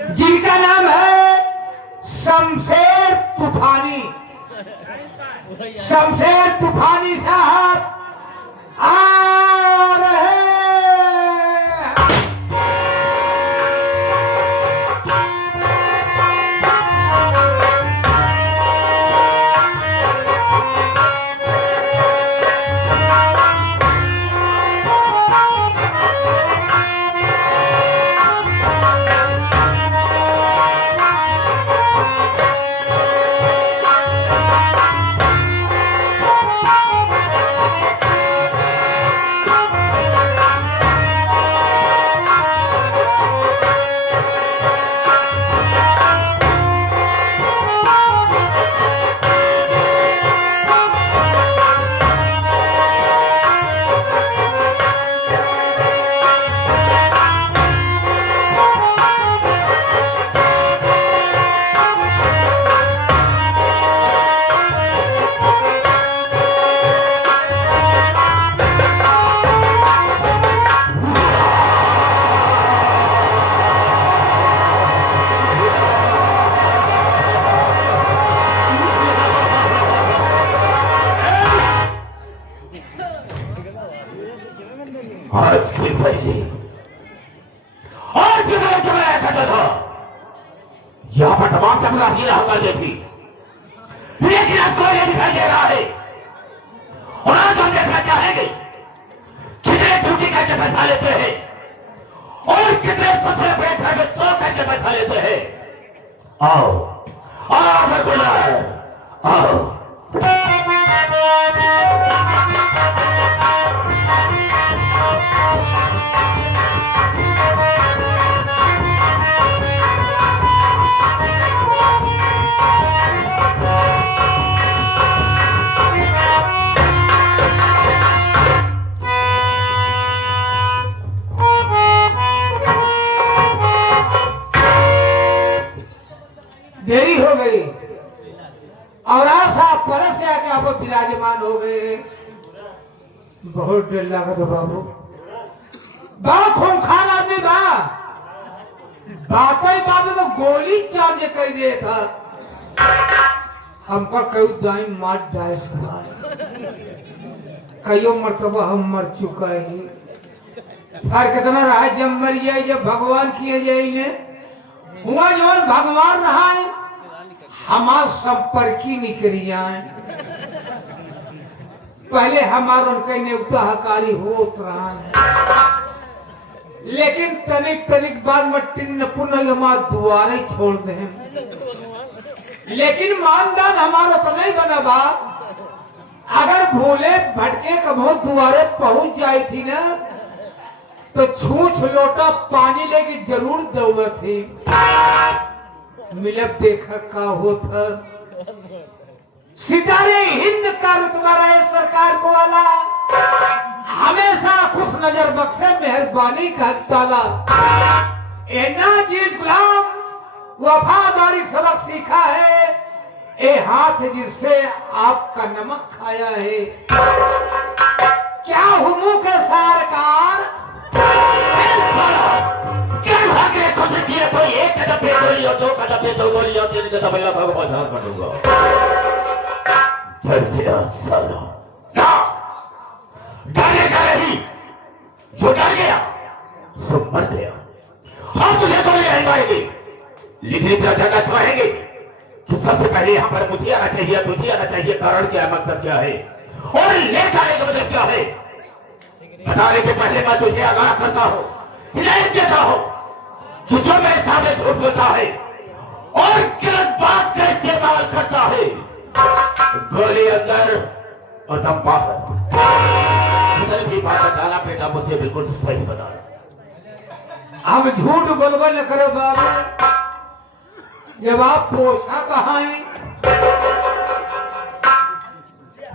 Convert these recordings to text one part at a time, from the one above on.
जिनका नाम है शमशेर तूफानी। शमशेर तूफानी साहब आ रहे हैं। आज की पहली आज जब मैं कहता था यहाँ पर तमाम सबका हीरा होकर देखी, लेकिन आज कोई नहीं दिखाई दे रहा है। और आज हम देखना चाहेंगे कितने ड्यूटी करके पैसा लेते हैं और कितने सपने बैठ करके सो करके पैसा लेते हैं। आओ आओ मैं बोला आओ। देरी हो गई और आप साहब परस से आके आप विराजमान हो गए। बहुत डर लगा तो बाबू बा खूंखार आदमी बा बात तो गोली चार्ज कर दिए था हमका कई दाई मार जाए कईयों मरतबा हम मर चुका है। फर्क कितना रहा जब मर जाए जब भगवान किए जाए हुआ जो भगवान रहा है हमार संपर्की निकल जाए। पहले हमारा उनके नेवता हकारी होत रहा है, लेकिन तनिक तनिक बाद में टिन्न पुनः हमार दुआरे छोड़ दे। लेकिन मानदान हमारा तो नहीं बना बा। अगर भूले भटके कभो दुआरे पहुंच जाई थी ना तो छूछ लोटा पानी लेके जरूर दौड़त थी। मिलब देखा का होता सितारे हिंद का रुतबा रहे सरकार को वाला हमेशा खुश नजर बख्शे मेहरबानी का ताला। नाजीर गुलाम वफादारी सबक सीखा है ए हाथ जिससे आपका नमक खाया है। क्या हुमू के सरकार क्या भागे खुद किए कोई एक कदम पे गोली और दो कदम पे दो गोली और तीन कदम पे लगा बाजार करूंगा। डर गया साला क्या डरेगा नहीं जो डर गया सो मर गया। हम तुझे गोली नहीं मारेंगे लेकिन जगह छुड़ाएंगे कि सबसे पहले यहाँ पर मुझे आना चाहिए तुझे आना चाहिए। कारण क्या है मतलब क्या है और लेकर आने का मतलब क्या है बताने के पहले मैं तुझे आगाह करता हूँ हिदायत देता हूँ कि जो मेरे सामने झूठ बोलता है और गलत बात का इस्तेमाल करता है गोली अंदर और दम बाहर। इधर की बात डाला बेटा मुझे बिल्कुल सही बता। अब झूठ बोलबा न करो बाबू। जब आप पोछा कहाँ है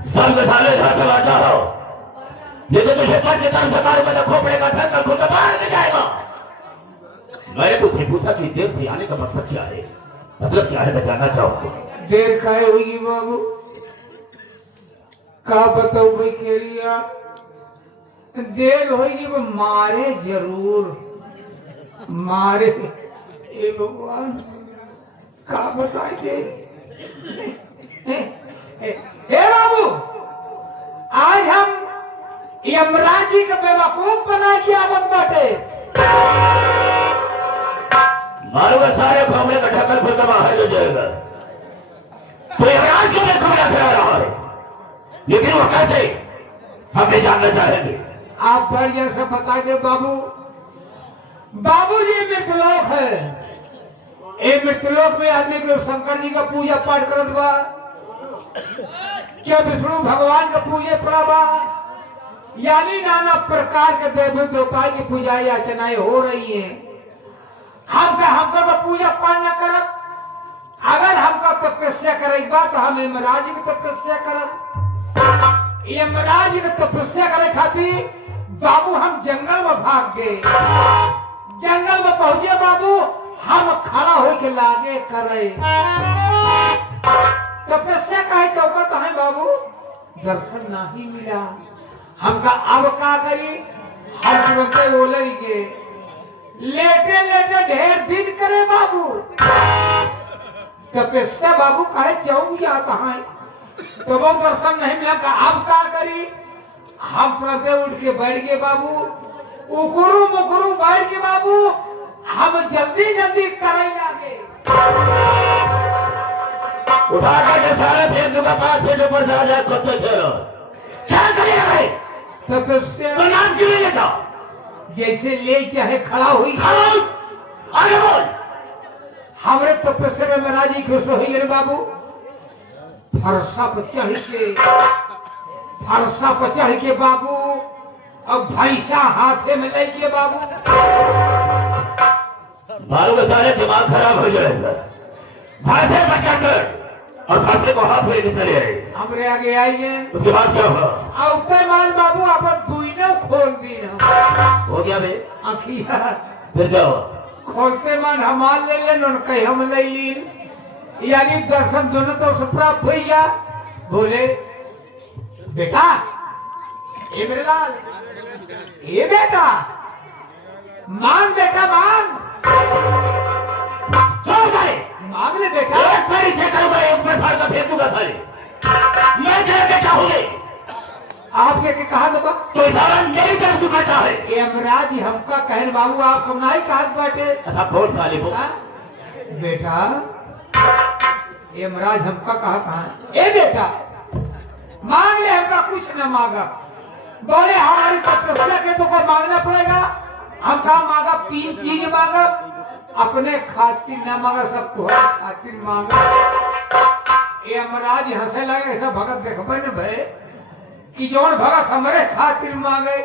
सब साले चलाता हो ये तो तुझे पर के तरफ सरकार में खोपड़े का ढक्कन खुद बाहर ले जाएगा। मैंने तुझसे पूछा कि देर से आने का मकसद क्या है मतलब क्या है बताना चाहूँ। देर काहे हुई बाबू का बताओ भाई केरिया देर होगी वो मारे जरूर मारे हे भगवान का बताइए। हे बाबू, आज हम यमराज जी का बेवकूफ बना के आवत बाटे। मारूंगा सारे मामले का ढक्कन खुल कर बाहर ले जाएगा। तो यमराज के लिए खबरा करा रहा है, लेकिन वो कैसे हमें जानना चाहेंगे। आप बढ़िया से बता दे बाबू। बाबू जी मृतलोक है, ये मृतलोक में आदमी को शंकर जी का पूजा पाठ करत बा, क्या विष्णु भगवान का पूजे पड़ा बा, यानी नाना प्रकार के देवी देवता की पूजा याचनाएं हो रही है। हमका तो पूजा पाठ न करब, अगर हमका तपस्या करे बा तो हम यमराज की तपस्या करब। यमराज की तपस्या करे खातिर बाबू हम जंगल में भाग गए। जंगल में पहुंचे बाबू, हम खड़ा होके लागे करे तपस्या कहे चौका तो है बाबू, दर्शन नहीं मिला। हमका अब का करी, हम रोते बोले के लेटे लेटे ढेर दिन करे बाबू। तपस्या बाबू कहे चौक जाता है तो वो दर्शन नहीं मिला। अब का करी, हम तुरंत उठ के बैठ गए बाबू, उकरू मुकरू बैठ के बाबू हम जल्दी जल्दी करे लागे। उठा कर सारे फेंक का पास पेट ऊपर से आ जाए खुद तो चलो क्या करेगा भाई। तपस्या तो नाम क्यों नहीं लेता, जैसे ले चाहे खड़ा हुई। आगे बोल। हमरे तपस्या में महाराज जी खुश हो गए बाबू। फरसा पर चढ़ के बाबू अब भैंसा हाथे में ले गए बाबू। मारू का सारे दिमाग खराब हो जाएगा। भैंसे बचाकर और भैंसे को हाथ में चले आए। हमरे आगे आइए, उसके बाद क्या हुआ। औते मान बाबू अपन दुइनो खोल दी हो गया बे आखिया। फिर क्या हुआ। खोलते मान हमार ले लेन, उनके हम ले लीन, यानी दर्शन दोनों तो से प्राप्त हो गया। बोले बेटा, ये मेरे लाल, ये बेटा मान, बेटा मान, मांग ले बेटा। एक बार इसे करूंगा, एक बार फाड़ कर फेंकूंगा साले। मैं तेरा बेटा हूँ। आपके के कहा दबा तो इशारा मेरी तरफ तू करता है। यमराज जी हमका कहन बाबू आप सुनाई कहा बाटे। ऐसा बोल साले को। बेटा यमराज हमका कहा ए बेटा मांग ले, हमका कुछ न मांगा। बोले हमारी तपस्या के तो को मांगना पड़ेगा। हम कहा मांगा, 3 चीज मांगा, अपने खातिर न मांगा, सब तुम्हारे खातिर मांगा। यमराज हंसे लगे, ऐसा भगत देखबे न भय कि जौन भगत हमारे खातिर मांगे।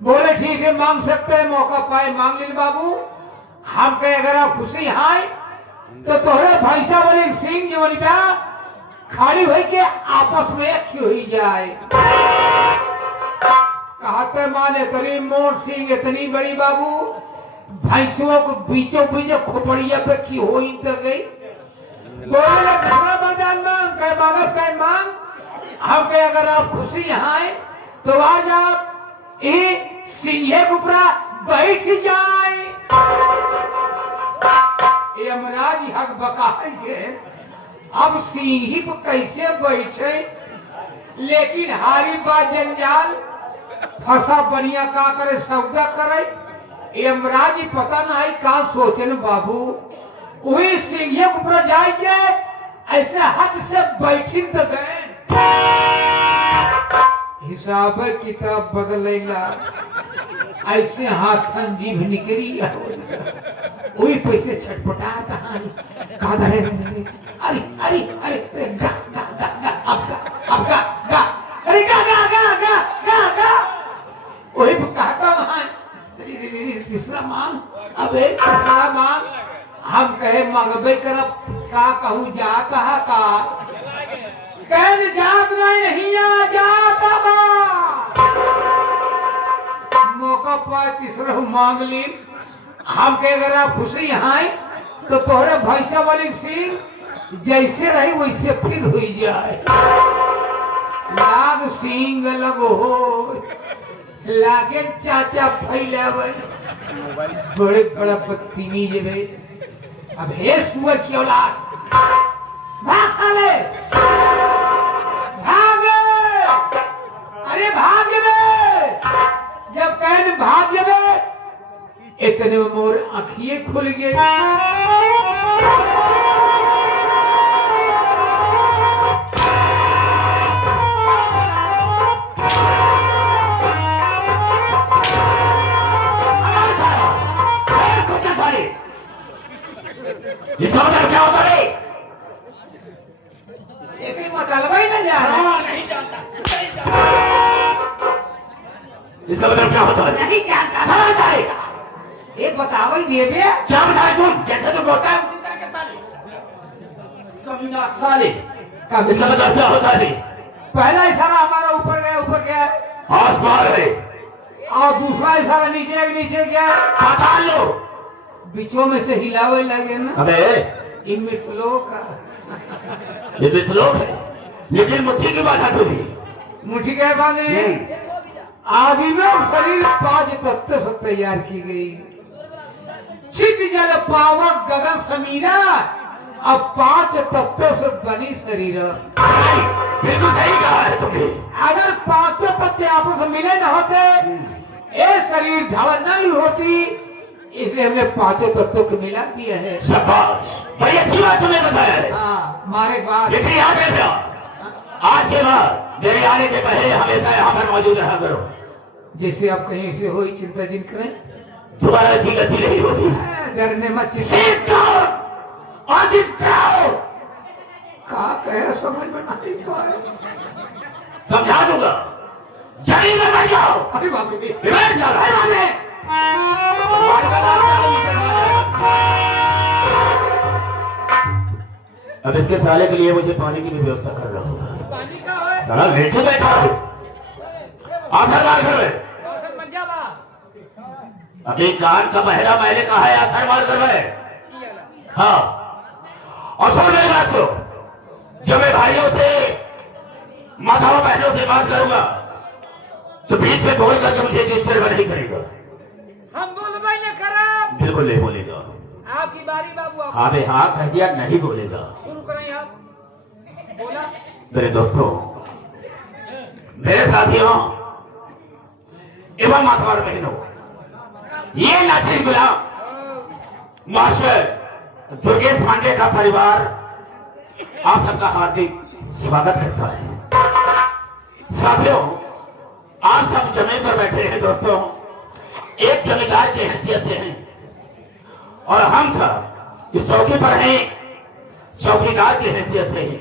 बोले ठीक है मांग सकते हैं, मौका पाए मांग ले बाबू। हम कहे अगर आप खुशी हाय तो तोहरे भैंसा वाली सिंह जो बनिका खड़ी हुई के आपस में एक ही जाए। कहते मान इतनी मोट सिंह इतनी बड़ी बाबू, भैंसों को बीचों बीच खोपड़िया पे की हो तो गई। बोले घबरा बजान मांग, कह मांगा कह मांग। हम कहे अगर आप खुशी हैं तो आज आप सिंह के ऊपर बैठ जाए। यमराज हक बकाए अब सिंह पर कैसे बैठे, लेकिन हारी बात जंजाल फंसा बढ़िया का करे सौदा करे। यमराज पता नहीं का सोचे न बाबू, वही सिंह के ऊपर जाए ऐसे हद से बैठी तो गए। हिसाब किताब बदलेगा, ऐसे हाथन जीभ निकली वही पैसे छटपटाता अरे अरे अरे गा गा गा गा अब गा गा अरे गा गा गा गा गा गा वही कहता वहां तीसरा मांग। अब एक तीसरा मांग हम कहे मंगबे करब का कहूँ जाता है का कह जात नहीं आ जाता बा। मौका पाए तीसरा मांग ली। हम के अगर आप खुशी हैं तो तोहरे भैंसा वाली सिंह जैसे रही वैसे फिर हुई जाए। लाग सिंह लगो हो लागे चाचा फैलावे बड़े बड़ा पत्नी जे अब हे सुअर की औलाद, भाग साले, भाग, अरे भाग बे। जब कहने भाग बे, इतने में मोर आँखिए खुल गई। इसका मतलब क्या होता है? लेकिन मतलब ही नहीं जा रहा। नहीं जानता। इसका मतलब क्या होता है? नहीं जानता। कहाँ जाएगा? ये बताओ ही दे बे। क्या बताए तुम? जैसे तुम बोलता है उसी तरह के साले। कमीना साले। कब इसका मतलब क्या होता है? पहला इशारा हमारा ऊपर गया है, आसमान है, और दूसरा इशारा नीचे गया है। पाताल लो। बीचों में से हिलावे लगे ना, अबे इनमें फ्लो का ये तो श्लोक है, लेकिन मुट्ठी की बात हटोगी। मुझे क्या बांधे आदि में शरीर 5 तत्व से तैयार की गई। छिद जल पावक गगन समीरा, अब 5 तत्व से बनी शरीर। बिल्कुल सही कहा है तुमने। अगर 5 तत्व आपस में मिले न होते, ये शरीर धारण नहीं होती, इसलिए हमने 5 तत्वों को मिला दिया है। शाबाश, बड़ी अच्छी बात तुमने बताया है। हाँ, मारे बाद लेकिन याद रखना, आज के बाद मेरे आने के पहले हमेशा यहाँ पर मौजूद रहा करो। जैसे आप कहीं से हो चिंता जिन करें, तुम्हारा ऐसी गति नहीं होगी। डरने मत चिंता। Sit down on this ground। का कहे समझ में नहीं पाए। समझा दूंगा, जमीन में बैठ जाओ। अरे बाप रे, बैठ जाओ, है बाप रे। तुम्हारे का नाम क्या है? इसे मारा। अब इसके साले के लिए मुझे पानी की भी व्यवस्था कर रहा हूँ। पानी का होए? बड़ा लेटे बैठा है। आखिरकार घर में औसत मंजा बा। अभी कान का पहला मैंने कहा है, आखिर मार कर मैं। ई आला। हाँ, और सुन मेरी बात को, जब मैं भाइयों से माताओं बहनों से बात करूंगा तो बीच में बोल करके मुझे डिस्टर्ब नहीं करेगा। हम बोलबे न करब। बिल्कुल नहीं बोलेगा। आपकी बारी बाबू, आप हाँ बे हाँ कह दिया, नहीं बोलेगा। शुरू करें आप। बोला। मेरे दोस्तों, मेरे साथियों एवं मातावार बहनों, ये नाचिन गुलाम मास्टर दुर्गेश पांडे का परिवार आप सबका हार्दिक स्वागत करता है। साथियों, आप सब जमीन पर बैठे हैं दोस्तों, एक जमींदार की हैसियत से हैं, और हम सब इस चौकी पर हैं चौकीदार की हैसियत से हैं।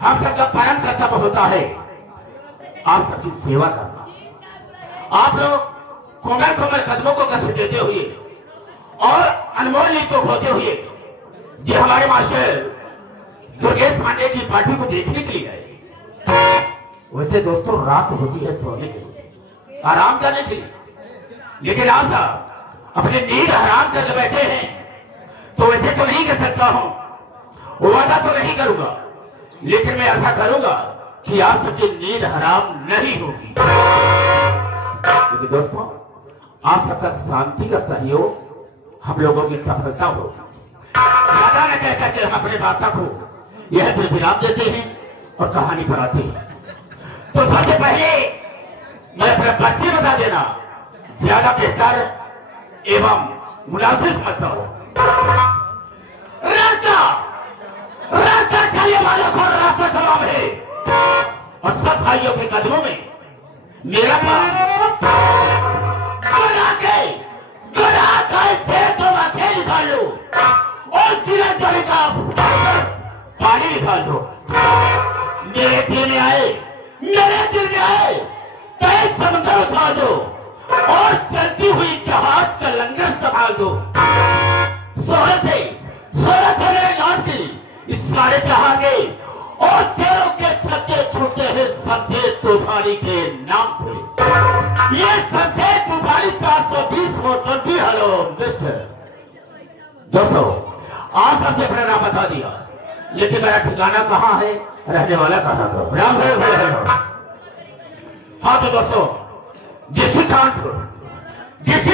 हम सबका परम कर्तव्य होता है आप सबकी सेवा करना। आप लोग कोमल कोमल कदमों को कष्ट देते हुए और अनमोल नीत को खोते हुए जी हमारे मास्टर दुर्गेश पांडे की पार्टी को देखने के लिए आए। वैसे दोस्तों रात होती है सोने के लिए, आराम करने के लिए, लेकिन आप साहब अपने नींद हराम करके बैठे हैं, तो वैसे तो नहीं कर सकता हूं, वादा तो नहीं करूंगा, लेकिन मैं ऐसा करूंगा कि आप सबकी नींद हराम नहीं होगी। क्योंकि दोस्तों आप सबका शांति का सहयोग हम लोगों की सफलता होगी। ज्यादा न कह करके हम अपने बाता को यह विराम देते हैं और कहानी बनाते हैं। तो सबसे पहले मैं अपने बच्चे बता देना ज्यादा बेहतर एवं मुनासिब समझता हूं। रास्ता चलने वालों को रास्ता सलाम है, और सब भाइयों के कदमों में मेरा निकाल लो और चिड़िया का पानी निकाल दो। मेरे दिल में आए, मेरे दिल में आए तय समंदर उठा दो और चलती हुई जहाज का लंगर संभाल दो। सोहरत है मेरे नाम की इस सारे जहां के, और तेरों के छक्के छूटे हैं सबसे तूफानी के नाम से। ये सबसे तूफानी 420 होटल भी। हेलो मिस्टर दोस्तों, आप सबसे अपना नाम बता दिया, लेकिन मेरा ठिकाना कहाँ है, रहने वाला कहाँ का? राम है। हाँ तो दोस्तों, जिसी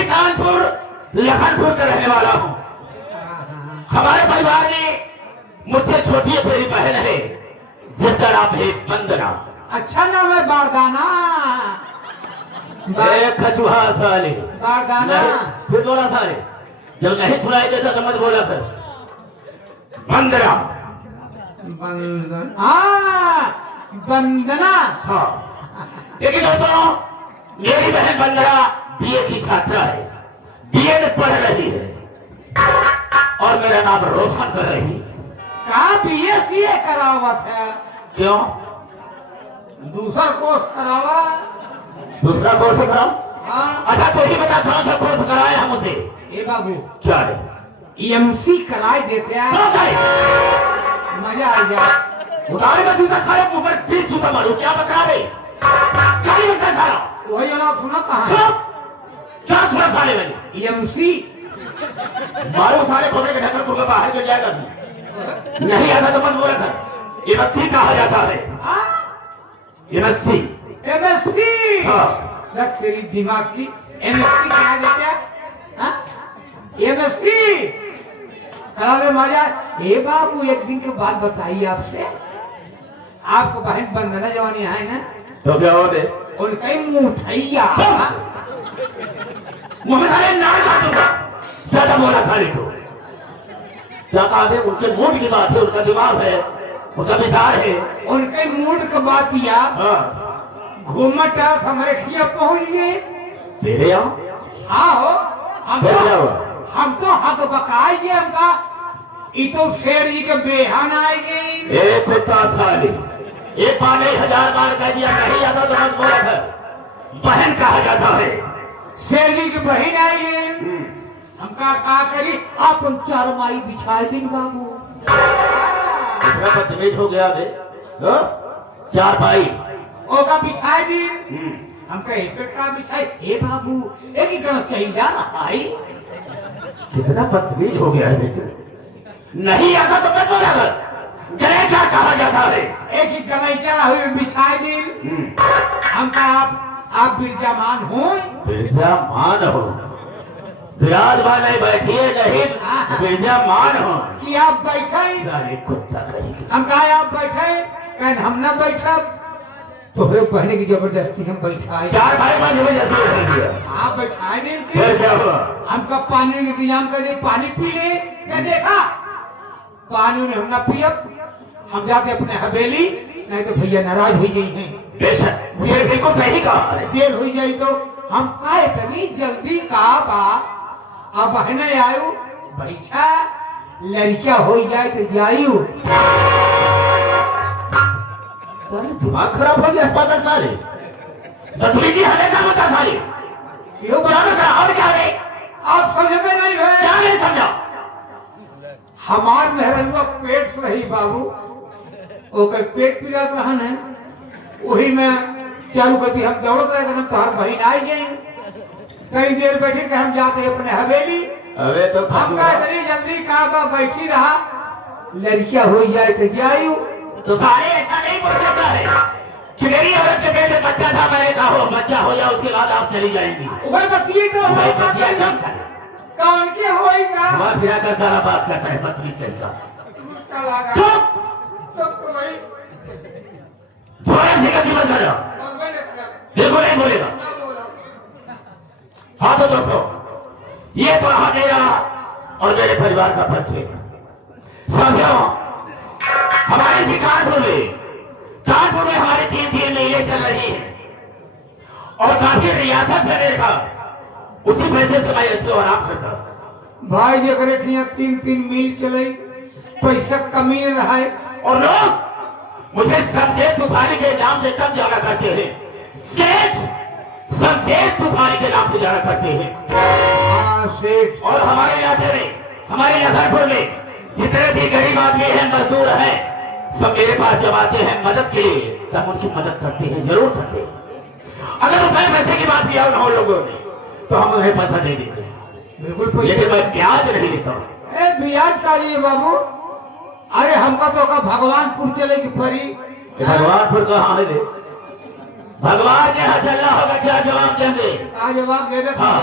कानपुर लखनपुर का रहने वाला हूँ। हमारे परिवार में मुझसे छोटी एक मेरी बहन है जिसका नाम है वंदना। अच्छा नाम है बारदाना। कछुआ साले बारदाना। फिर बोला साले, जब नहीं सुनाई देता तो मत बोला कर। वंदना। वंदना। हाँ, देखिए दोस्तों, मेरी बहन वंदना बीए की छात्रा है, बीए में पढ़ रही है और मेरा नाम रोशन कर रही है। कहा बीए करा हुआ था? क्यों? दूसरा कोर्स करावा। दूसरा कोर्स कराओ? हाँ। अच्छा तो ही बता, कौन सा कोर्स कराया हम उसे? ए बाबू, क्या है? EMC कराए देते हैं, क्यों करे? मजा आ जाए। उतारे का जूता खाए मुंह पर 20 जूता मारू, क्या बता रहे? क्या ही बता सारा? वही ना सुना कहा? चुप! क्या सुना साले मैंने? EMC मारो सारे खोपड़े के ढक्कन को बाहर कर जाएगा तू। नहीं आता तो मत बोला कर। ये MSc कहा जाता है। MSc। MSc। हाँ। देख तेरी दिमाग की MSc क्या देते हैं? हाँ? MSc करा दे मजा। ए बाबू, एक दिन के बाद बताइए आपसे, आपको बहन वंदना जवानी है ना, तो क्या हो गए? उनका ही मुठैया। मुंह में नाम का दूंगा, ज्यादा बोला साले को। क्या कहा थे? उनके मूड की बात है, उनका दिमाग है, उनका विचार है। उनके मूड का बात या हाँ। घूमट हमारे खिया पहुंच गए। तेरे आओ। हाँ हो, फिर क्या हुआ? हम तो हक बकाएंगे हमका। ये तो शेर जी के बेहान आएंगे। एक कुत्ता साले, एक बार नहीं 1000 बार कह दिया, नहीं आता तो मत बोला कर। बहन कहा जाता है। शेर जी की बहन आएंगे, हमका का करी? आप उन चार माई बिछाए दिन बाबू। दूसरा बदतमीज हो गया बे। हाँ? 4 भाई। ओका बिछाए दिन, हमका एक पे का बिछाए। ए बाबू, एक ही गण चाहिए जा रहा है। कितना बदतमीज हो गया है बेटे। नहीं आता तो मत बोला कर। गलेचा कहा जाता है। एक ही गलैचा हुई बिछाए दिन, हमका आप बिरजामान हो। बिरजामान हो? विराजमान नहीं बैठिए, नहीं बिरजामान हो कि आप बैठे। कुत्ता कहीं। हम कहा आप बैठे, कहन हम ना बैठा, तोहरे पहने की जबरदस्ती हम बैठाए। 4 भाई बहन जबरदस्ती बैठा दिया। आप बैठाए दिन फिर क्या हुआ? हमका पानी के इंतजाम कर दे, पानी पी ले। क्या देखा? पानी ने हम ना पिया, हम जाते अपने हवेली, नहीं तो भैया नाराज हो गई हैं। बेशक, मुझे बिल्कुल सही कहा है। देर हो जाए तो हम का इतनी जल्दी का बा, अब बहने आयु बैठा, लड़किया हो जाए तो जायु। दिमाग खराब हो गया पागल साले। बदतमीजी हमेशा होता साले। यो क्या बता? और क्या रे? आप समझ में नहीं क्या है? नहीं समझा? हमार मेहरुआ पेट से रही बाबू, ओकर पेट पीड़ा रहन है, वही में चालू करती हम दौड़त रहे, हम तोहर बहन आई गई। कई देर बैठे के हम जाते अपने हवेली। अबे तो हम का इतनी जल्दी का बा बैठी रहा, लड़किया हो जाए तो जायु। तो सारे ऐसा नहीं बोल सकता है कि मेरी औरत के पेट में बच्चा था, मैंने कहा हो बच्चा हो जाए उसके बाद आप चली जाएंगी। वही बतिए तो वही बतिया सब था। कौन के होएगा? वहाँ फिरा कर सारा बात करता है बदतमीज तरीका। गुस्सा लगा। चुप! सब तो वही थोड़ा सी गति मत करो। बिल्कुल नहीं बोलेगा। हाँ तो दोस्तों, ये तो रहा मेरा और मेरे परिवार का परिचय। समझो, हमारे इसी कानपुर में हमारे 3 महीने चल रही है और काफी रियासत है मेरे का, उसी पैसे से मैं इसको आराम करता हूँ। भाई जी अगर 3 मील चले, पैसा कमी नहीं रहा है। और लोग मुझे शमशेर तूफानी के नाम से कब जाना करते हैं? सेठ शमशेर तूफानी के नाम से जाना करते हैं। हाँ सेठ। और हमारे इलाके में, हमारे नजरपुर में जितने भी गरीब आदमी हैं, मजदूर हैं, सब मेरे पास जब आते हैं मदद के लिए, तब उनकी मदद करते हैं, जरूर करते हैं। अगर रुपए पैसे की बात किया उन लोगों ने तो हम उन्हें पैसा नहीं देते, बिल्कुल लेकिन मैं ब्याज नहीं देता हूँ। ब्याज का जी बाबू, अरे हमका तो का भगवानपुर चले की परी। भगवानपुर कहाँ है रे? भगवान के यहाँ चलना होगा, क्या जवाब देंगे? जवाब दे दे। हाँ।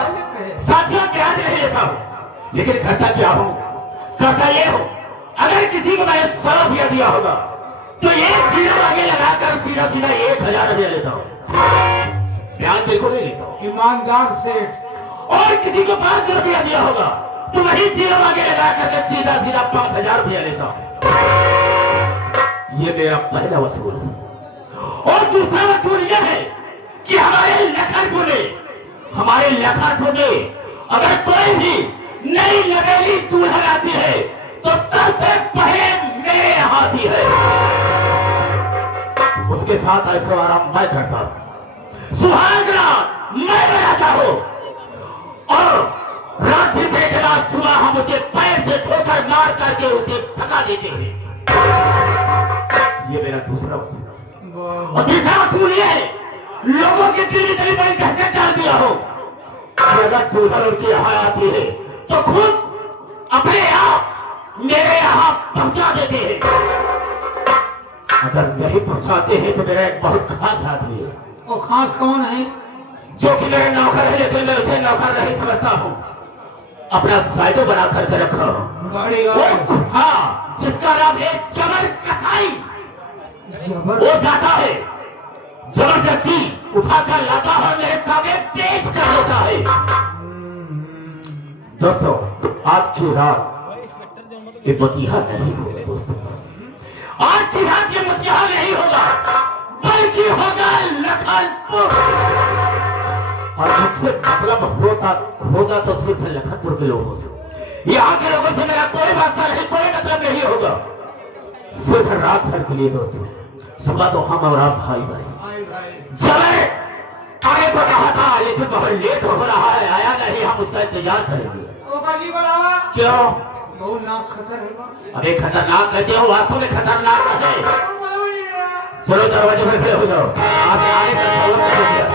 साथियों ब्याज नहीं लेता हूँ, लेकिन इकट्ठा क्या हूँ, कहता ये हो, अगर किसी को मैंने 100 रुपया दिया होगा तो एक जीरो आगे लगाकर सीधा सीधा 1000 रुपया लेता हूँ, ब्याज बिल्कुल नहीं लेता हूँ। ईमानदार सेठ। और किसी को 500 रुपया दिया होगा तो वही जीरो आगे लगा करके सीधा सीधा 5000 रुपया लेता हूँ। ये मेरा पहला वसूल है। और दूसरा वसूल यह है कि हमारे लखनपुर में अगर कोई भी नई लवेली दुल्हन आती है तो सबसे पहले मेरे यहाँ आती है। उसके साथ ऐसा आराम मैं करता हूँ, सुहाग रात मैं बनाता हूँ और रात बीतने के बाद सुबह हम उसे पैर से ठोकर मार करके उसे भगा देते हैं। ये मेरा दूसरा वसूल है। और तीसरा वसूल ये है, लोगों के दिल में मैंने कहकर डाल दिया हो कि अगर दुल्हन उनके यहाँ आती है तो खुद अपने आप मेरे यहाँ पहुंचा देते हैं। अगर नहीं पहुंचाते हैं तो मेरा एक बहुत खास आदमी है। वो खास कौन है? जो कि मेरे नौकर है लेकिन मैं उसे नौकर नहीं समझता हूँ, अपना साइडो बना करके रखा हूँ। गाड़ी हाँ, जिसका नाम है जबर कसाई। वो जाता है जबरदस्ती उठाकर लाता है, मेरे सामने पेश कर देता है। दोस्तों, आज की रात ये मतीहा नहीं होगा दोस्तों, आज की रात ये मतीहा नहीं होगा बल्कि होगा लखनपुर। और मुझसे मतलब होगा तो सिर्फ लखनपुर के लोगों से, यहाँ के लोगों से मेरा कोई वास्ता नहीं, कोई मतलब नहीं होगा। सिर्फ रात भर के लिए दोस्तों, सुबह तो हम और आप भाई भाई। जब आगे को कहा था लेकिन बहुत लेट हो रहा है, आया नहीं, हम उसका इंतजार करेंगे। क्यों? बहुत नाक खतर है। अरे खतरनाक कहते हो, वास्तव में खतरनाक है। चलो दरवाजे पर खड़े हो जाओ, आने का स्वागत हो गया।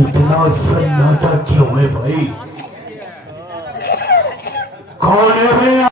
इतना सन्नाटा क्यों है भाई? कौन है भैया?